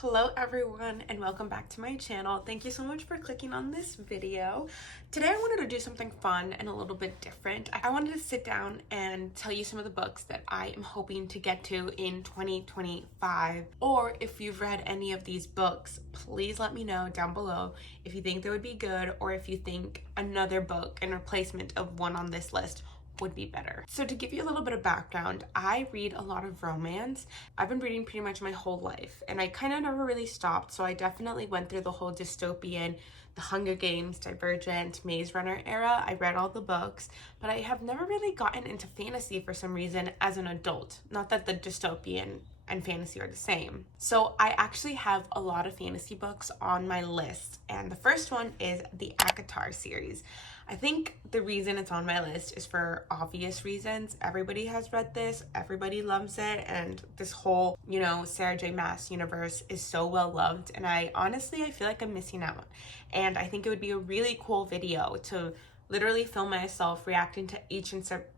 Hello everyone and welcome back to my channel. Thank you so much for clicking on this video. Today I wanted to do something fun and a little bit different. I wanted to sit down and tell you some of the books that I am hoping to get to in 2025. Or if you've read any of these books, please let me know down below if you think they would be good or if you think another book in replacement of one on this list would be better. So to give you a little bit of background, I read a lot of romance. I've been reading pretty much my whole life and I kind of never really stopped, so I definitely went through the whole dystopian, the Hunger Games, Divergent, Maze Runner era. I read all the books, but I have never really gotten into fantasy for some reason as an adult. Not that the dystopian and fantasy are the same. So I actually have a lot of fantasy books on my list, and the first one is the ACOTAR series. I think the reason it's on my list is for obvious reasons. Everybody has read this, everybody loves it, and this whole, Sarah J. Maas universe is so well loved, and I feel like I'm missing out. And I think it would be a really cool video to literally film myself reacting to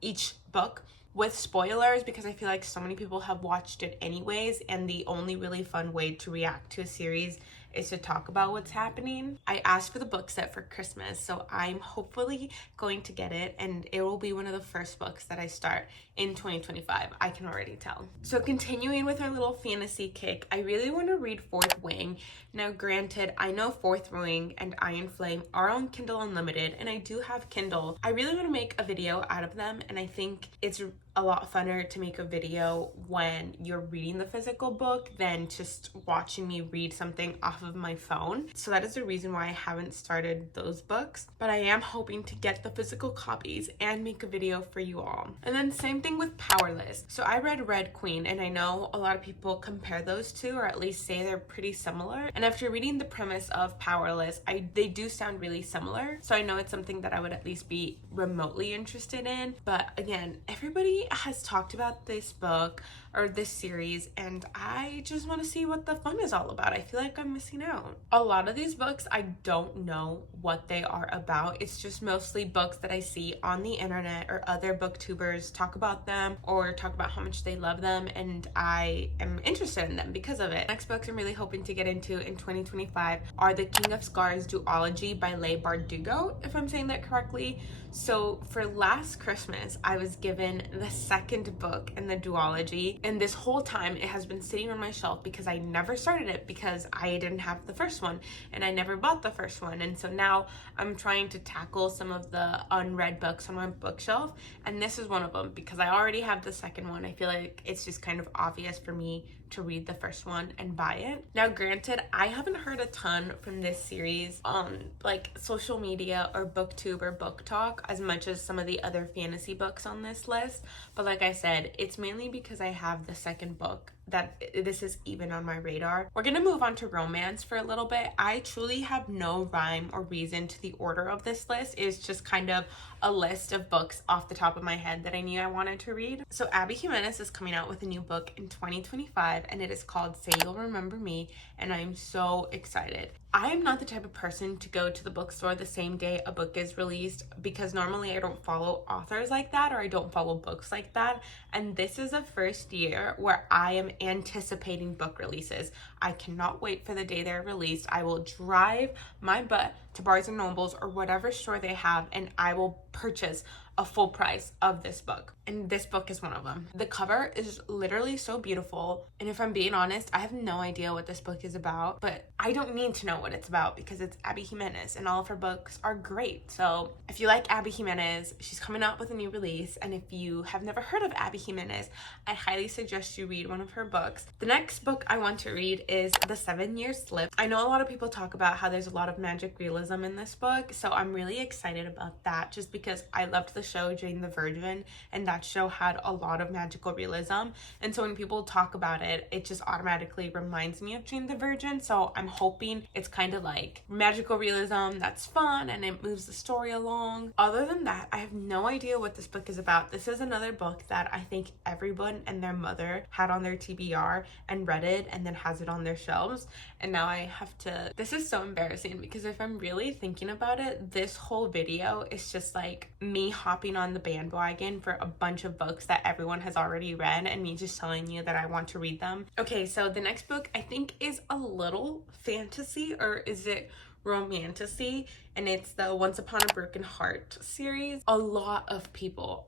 each book with spoilers, because I feel like so many people have watched it anyways, and the only really fun way to react to a series is to talk about what's happening. I asked for the book set for Christmas, so I'm hopefully going to get it, and it will be one of the first books that I start in 2025. I can already tell. So continuing with our little fantasy kick, I really want to read Fourth Wing. Now granted, I know Fourth Wing and Iron Flame are on Kindle Unlimited, and I do have Kindle. I really want to make a video out of them, and I think it's a lot funner to make a video when you're reading the physical book than just watching me read something off of my phone. So that is the reason why I haven't started those books, but I am hoping to get the physical copies and make a video for you all. And then same thing with Powerless. So I read Red Queen, and I know a lot of people compare those two, or at least say they're pretty similar. And after reading the premise of Powerless, they do sound really similar. So I know it's something that I would at least be remotely interested in. But again, everybody has talked about this book or this series, and I just want to see what the fun is all about. I feel like I'm missing out. A lot of these books, I don't know what they are about. It's just mostly books that I see on the internet or other booktubers talk about them or talk about how much they love them, and I am interested in them because of it. Next books I'm really hoping to get into in 2025 are The King of Scars duology by Leigh Bardugo, if I'm saying that correctly. So for last Christmas, I was given the second book in the duology, and this whole time it has been sitting on my shelf because I never started it because I didn't have the first one and I never bought the first one. And so now I'm trying to tackle some of the unread books on my bookshelf, and this is one of them because I already have the second one. I feel like it's just kind of obvious for me to read the first one and buy it. Now granted, I haven't heard a ton from this series on like social media or booktube or booktok as much as some of the other fantasy books on this list, but like I said, it's mainly because I have the second book that this is even on my radar. We're gonna move on to romance for a little bit. I truly have no rhyme or reason to the order of this list. It's just kind of a list of books off the top of my head that I knew I wanted to read. So Abby Jimenez is coming out with a new book in 2025, and it is called Say You'll Remember Me, and I'm so excited. I am not the type of person to go to the bookstore the same day a book is released, because normally I don't follow authors like that, or I don't follow books like that, and this is the first year where I am anticipating book releases. I cannot wait for the day they're released. I will drive my butt to Barnes & Nobles or whatever store they have, and I will purchase a full price of this book, and this book is one of them. The cover is literally so beautiful, and if I'm being honest, I have no idea what this book is about, but I don't need to know what it's about because it's Abby Jimenez and all of her books are great. So if you like Abby Jimenez, she's coming out with a new release, and if you have never heard of Abby Jimenez, I highly suggest you read one of her books. The next book I want to read is The 7-Year Slip. I know a lot of people talk about how there's a lot of magic realism in this book, so I'm really excited about that just because I loved the show Jane the Virgin, and that show had a lot of magical realism, and so when people talk about it, it just automatically reminds me of Jane the Virgin. So I'm hoping it's kind of like magical realism that's fun and it moves the story along. Other than that, I have no idea what this book is about. This is another book that I think everyone and their mother had on their TBR and read it and then has it on their shelves, and now I have to. This is so embarrassing because if I'm really thinking about it, this whole video is just like me hopping hopping on the bandwagon for a bunch of books that everyone has already read and me just telling you that I want to read them. Okay, so the next book I think is a little fantasy, or is it romantasy, and it's the Once Upon a Broken Heart series. A lot of people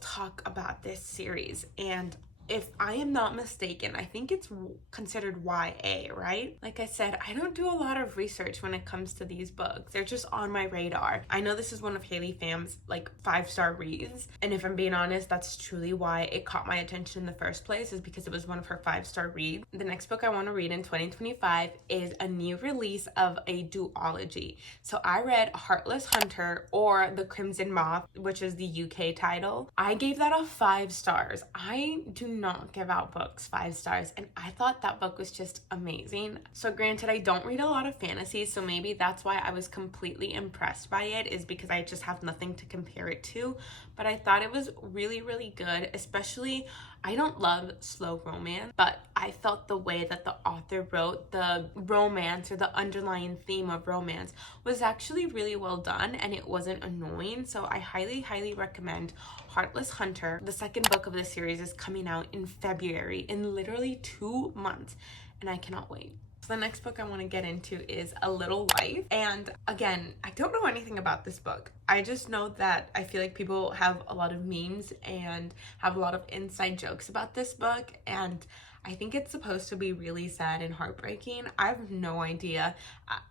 talk about this series, and if I am not mistaken, I think it's considered YA, right? Like I said, I don't do a lot of research when it comes to these books. They're just on my radar. I know this is one of Haley Pham's like 5-star reads, and if I'm being honest, that's truly why it caught my attention in the first place, is because it was one of her 5-star reads. The next book I want to read in 2025 is a new release of a duology. So I read Heartless Hunter, or The Crimson Moth, which is the UK title. I gave that a 5 stars. I do not give out books 5 stars, and I thought that book was just amazing. So granted, I don't read a lot of fantasy, so maybe that's why I was completely impressed by it, is because I just have nothing to compare it to. But I thought it was really, really good. Especially, I don't love slow romance, but I felt the way that the author wrote the romance, or the underlying theme of romance, was actually really well done, and it wasn't annoying. So I highly recommend Heartless Hunter. The second book of this series is coming out in February, in literally 2 months, and I cannot wait. So the next book I want to get into is A Little Life. And again, I don't know anything about this book. I just know that I feel like people have a lot of memes and have a lot of inside jokes about this book, and I think it's supposed to be really sad and heartbreaking. I have no idea.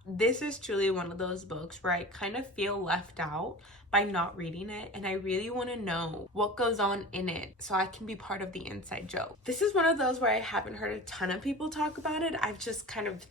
This is truly one of those books where I kind of feel left out by not reading it, and I really want to know what goes on in it so I can be part of the inside joke. This is one of those where I haven't heard a ton of people talk about it. I've just kind of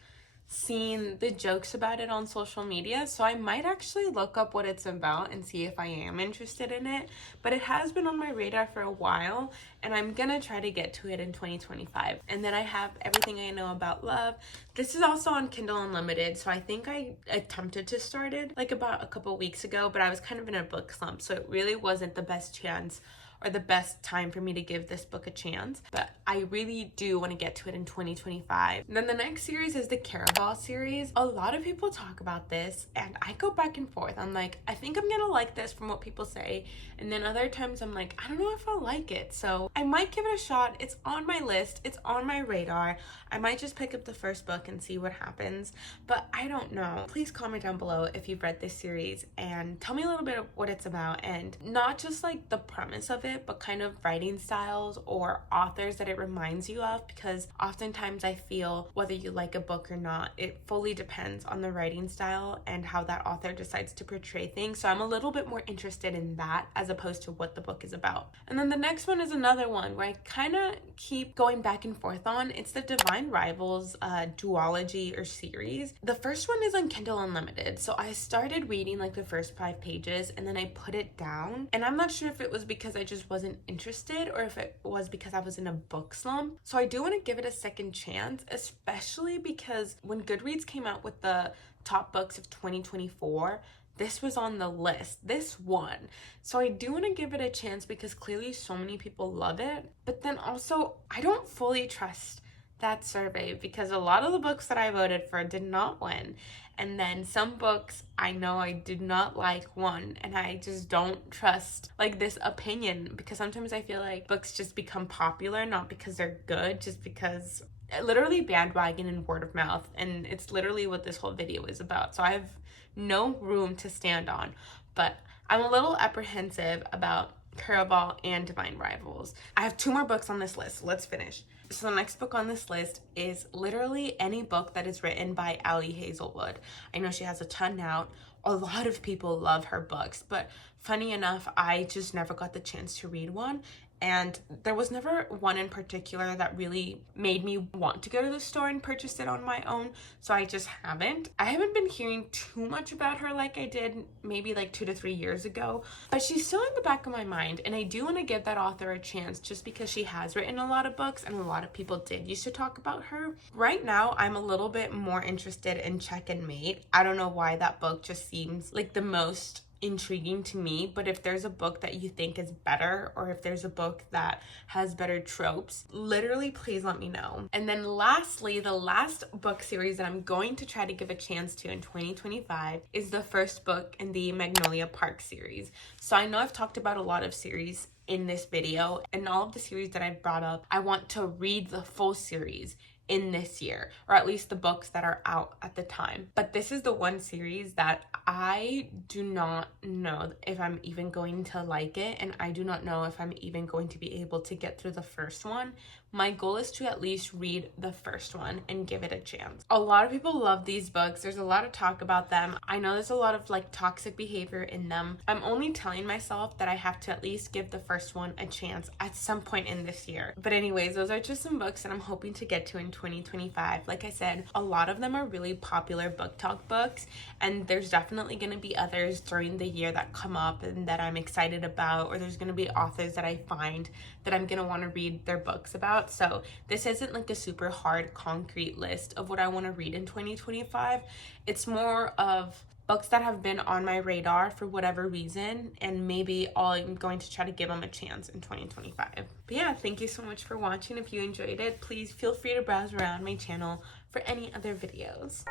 seen the jokes about it on social media, so I might actually look up what it's about and see if I am interested in it. But it has been on my radar for a while, and I'm gonna try to get to it in 2025. And then I have Everything I Know About Love. This is also on Kindle Unlimited, so I think I attempted to start it like about a couple weeks ago, but I was kind of in a book slump, so it really wasn't the best chance or the best time for me to give this book a chance, but I really do want to get to it in 2025. Then the next series is the Caraval series. A lot of people talk about this, and I go back and forth. I'm like, I think I'm gonna like this from what people say, and then other times I'm like, I don't know if I'll like it, so I might give it a shot. It's on my list, it's on my radar. I might just pick up the first book and see what happens, but I don't know. Please comment down below if you've read this series and tell me a little bit of what it's about, and not just like the premise of it, but kind of writing styles or authors that it reminds you of, because oftentimes I feel whether you like a book or not, it fully depends on the writing style and how that author decides to portray things. So I'm a little bit more interested in that as opposed to what the book is about. And then the next one is another one where I kind of keep going back and forth on. It's the Divine Rivals duology or series. The first one is on Kindle Unlimited, so I started reading like the first 5 pages and then I put it down, and I'm not sure if it was because I just wasn't interested or if it was because I was in a book slump. So I do want to give it a second chance, especially because when Goodreads came out with the top books of 2024, this was on the list. This won. So I do want to give it a chance because clearly so many people love it. But then also, I don't fully trust that survey because a lot of the books that I voted for did not win. And then some books I know I did not like won, and I just don't trust like this opinion, because sometimes I feel like books just become popular not because they're good, just because literally bandwagon and word of mouth, and it's literally what this whole video is about. So I have no room to stand on, but I'm a little apprehensive about Caraval and Divine Rivals. I have 2 more books on this list, so let's finish. So the next book on this list is literally any book that is written by Ali Hazelwood. I know she has a ton out. A lot of people love her books, but funny enough, I just never got the chance to read one. And there was never one in particular that really made me want to go to the store and purchase it on my own, so I just haven't. I haven't been hearing too much about her like I did maybe like 2 to 3 years ago, but she's still in the back of my mind, and I do want to give that author a chance just because she has written a lot of books and a lot of people did used to talk about her. Right now, I'm a little bit more interested in Check and Mate. I don't know why that book just seems like the most intriguing to me, but if there's a book that you think is better, or if there's a book that has better tropes, literally please let me know. And then lastly, the last book series that I'm going to try to give a chance to in 2025 is the first book in the Magnolia Park series. So I know I've talked about a lot of series in this video, and all of the series that I brought up, I want to read the full series in this year, or at least the books that are out at the time. But this is the one series that I do not know if I'm even going to like it, and I do not know if I'm even going to be able to get through the first one. My goal is to at least read the first one and give it a chance. A lot of people love these books. There's a lot of talk about them. I know there's a lot of like toxic behavior in them. I'm only telling myself that I have to at least give the first one a chance at some point in this year. But anyways, those are just some books that I'm hoping to get to in 2025. Like I said, a lot of them are really popular BookTok books, and there's definitely going to be others during the year that come up and that I'm excited about, or there's going to be authors that I find that I'm going to want to read their books about. So this isn't like a super hard concrete list of what I want to read in 2025. It's more of books that have been on my radar for whatever reason, and maybe I'm going to try to give them a chance in 2025. But yeah, thank you so much for watching. If you enjoyed it, please feel free to browse around my channel for any other videos.